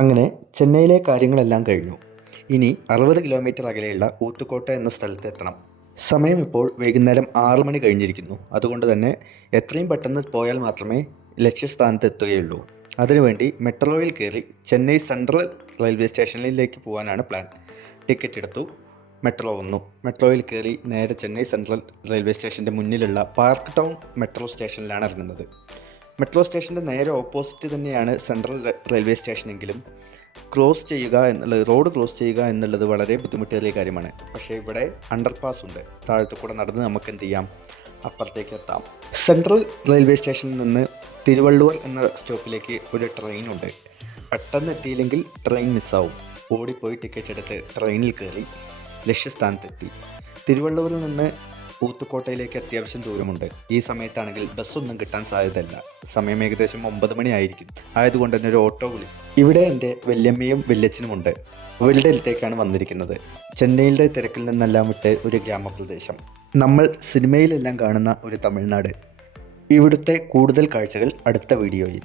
അങ്ങനെ ചെന്നൈയിലെ കാര്യങ്ങളെല്ലാം കഴിഞ്ഞു. ഇനി 60 കിലോമീറ്റർ അകലെയുള്ള ഊത്തുകോട്ട എന്ന സ്ഥലത്ത് എത്തണം. സമയം ഇപ്പോൾ വൈകുന്നേരം 6 മണി കഴിഞ്ഞിരിക്കുന്നു. അതുകൊണ്ട് തന്നെ എത്രയും പെട്ടെന്ന് പോയാൽ മാത്രമേ ലക്ഷ്യസ്ഥാനത്ത് എത്തുകയുള്ളൂ. അതിനുവേണ്ടി മെട്രോയിൽ കയറി ചെന്നൈ സെൻട്രൽ റെയിൽവേ സ്റ്റേഷനിലേക്ക് പോകാനാണ് പ്ലാൻ. ടിക്കറ്റ് എടുത്തു, മെട്രോ വന്നു. മെട്രോയിൽ കയറി നേരെ ചെന്നൈ സെൻട്രൽ റെയിൽവേ സ്റ്റേഷൻ്റെ മുന്നിലുള്ള പാർക്ക് ടൗൺ മെട്രോ സ്റ്റേഷനിലാണ് ഇറങ്ങുന്നത്. മെട്രോ സ്റ്റേഷൻ്റെ നേരെ ഓപ്പോസിറ്റ് തന്നെയാണ് സെൻട്രൽ റെയിൽവേ സ്റ്റേഷനെങ്കിലും റോഡ് ക്ലോസ് ചെയ്യുക എന്നുള്ളത് വളരെ ബുദ്ധിമുട്ടേറിയ കാര്യമാണ്. പക്ഷേ ഇവിടെ അണ്ടർപാസ് ഉണ്ട്. താഴത്തു കൂടെ നടന്ന് നമുക്ക് എന്ത് ചെയ്യാം, അപ്പുറത്തേക്ക് എത്താം. സെൻട്രൽ റെയിൽവേ സ്റ്റേഷനിൽ നിന്ന് തിരുവള്ളുവർ എന്ന സ്റ്റോപ്പിലേക്ക് ഒരു ട്രെയിനുണ്ട്. പെട്ടെന്ന് എത്തിയില്ലെങ്കിൽ ട്രെയിൻ മിസ്സാവും. ഓടിപ്പോയി ടിക്കറ്റ് എടുത്ത് ട്രെയിനിൽ കയറി ലക്ഷ്യസ്ഥാനത്തെത്തി. തിരുവള്ളൂരിൽ നിന്ന് ഊത്തുകോട്ടയിലേക്ക് അത്യാവശ്യം ദൂരമുണ്ട്. ഈ സമയത്താണെങ്കിൽ ബസ്സൊന്നും കിട്ടാൻ സാധ്യതയല്ല. സമയം ഏകദേശം 9 മണി ആയിരിക്കും. ആയതുകൊണ്ട് തന്നെ ഒരു ഓട്ടോ വിളിച്ചു. ഇവിടെ എൻ്റെ വല്യമ്മയും വല്യച്ഛനുമുണ്ട്. അവരുടെ അടുത്തേക്കാണ് വന്നിരിക്കുന്നത്. ചെന്നൈയിലെ തിരക്കിൽ നിന്നെല്ലാം വിട്ട് ഒരു ഗ്രാമപ്രദേശം, നമ്മൾ സിനിമയിലെല്ലാം കാണുന്ന ഒരു തമിഴ്നാട്. ഇവിടുത്തെ കൂടുതൽ കാഴ്ചകൾ അടുത്ത വീഡിയോയിൽ.